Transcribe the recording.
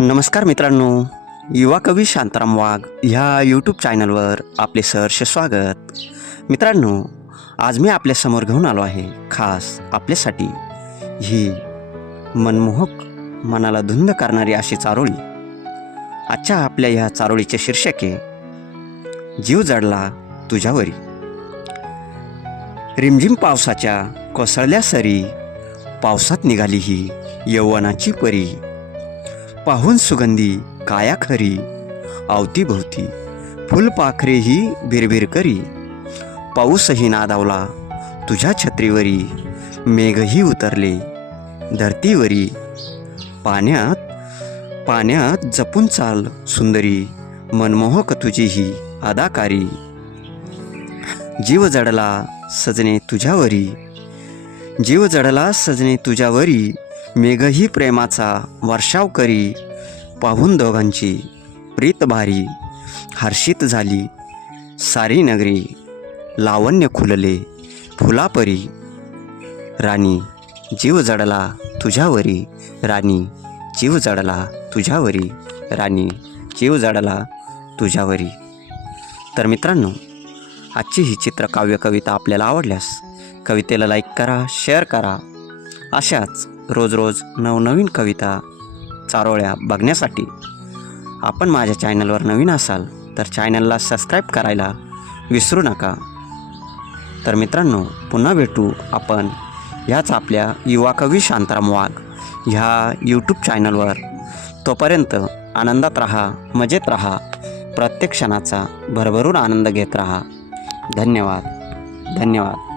नमस्कार मित्रांनो युवा कवी शांताराम वाघ ह्या यूट्यूब चॅनलवर आपले सहर्ष स्वागत. मित्रांनो आज मी आपल्यासमोर घेऊन आलो आहे खास आपल्यासाठी. ही मनमोहक मनाला धुंद करणारी अशी चारोळी. आजच्या आपल्या ह्या चारोळीचे शीर्षक आहे जीव जडला तुझ्यावरी रिमझिम पावसाच्या कोसळल्या सरी पावसात निघाली ही यौवनाची परी. पाहून सुगंधी काया खरी अवतीभोवती फुलपाखरेही भिरभिर करी. पाऊसही नादावला तुझ्या छत्रीवरी. मेघही उतरले धरतीवरी. पाण्यात पाण्यात जपून चाल सुंदरी. मनमोहक तुझी ही अदाकारी. जीव जडला सजने तुझ्यावरी. जीव जडला सजने तुझ्यावरी. मेघही प्रेमाचा वर्षाव करी पाहून दोघांची प्रीत भारी हर्षित झाली. सारी नगरी लावण्य खुलले. फुलापरी. राणी जीव जडला तुझ्यावरी. राणी जीव जडला तुझ्यावरी. राणी जीव जडला तुझ्यावरी. तर मित्रांनो आजची ही चित्रकाव्य कविता आपल्याला आवडल्यास कवितेला लाईक करा शेअर करा. अशाच रोज रोज नवनवीन कविता चारोळ्या बघण्यासाठी. आपण माझ्या चॅनलवर नवीन असाल तर चॅनलला सबस्क्राईब करायला विसरू नका. तर मित्रांनो पुन्हा भेटू आपण ह्याच आपल्या युवा कवी शांताराम वाघ ह्या यूट्यूब चॅनलवर. तोपर्यंत आनंदात राहा मजेत राहा प्रत्येक क्षणाचा भरभरून आनंद घेत राहा. धन्यवाद. धन्यवाद.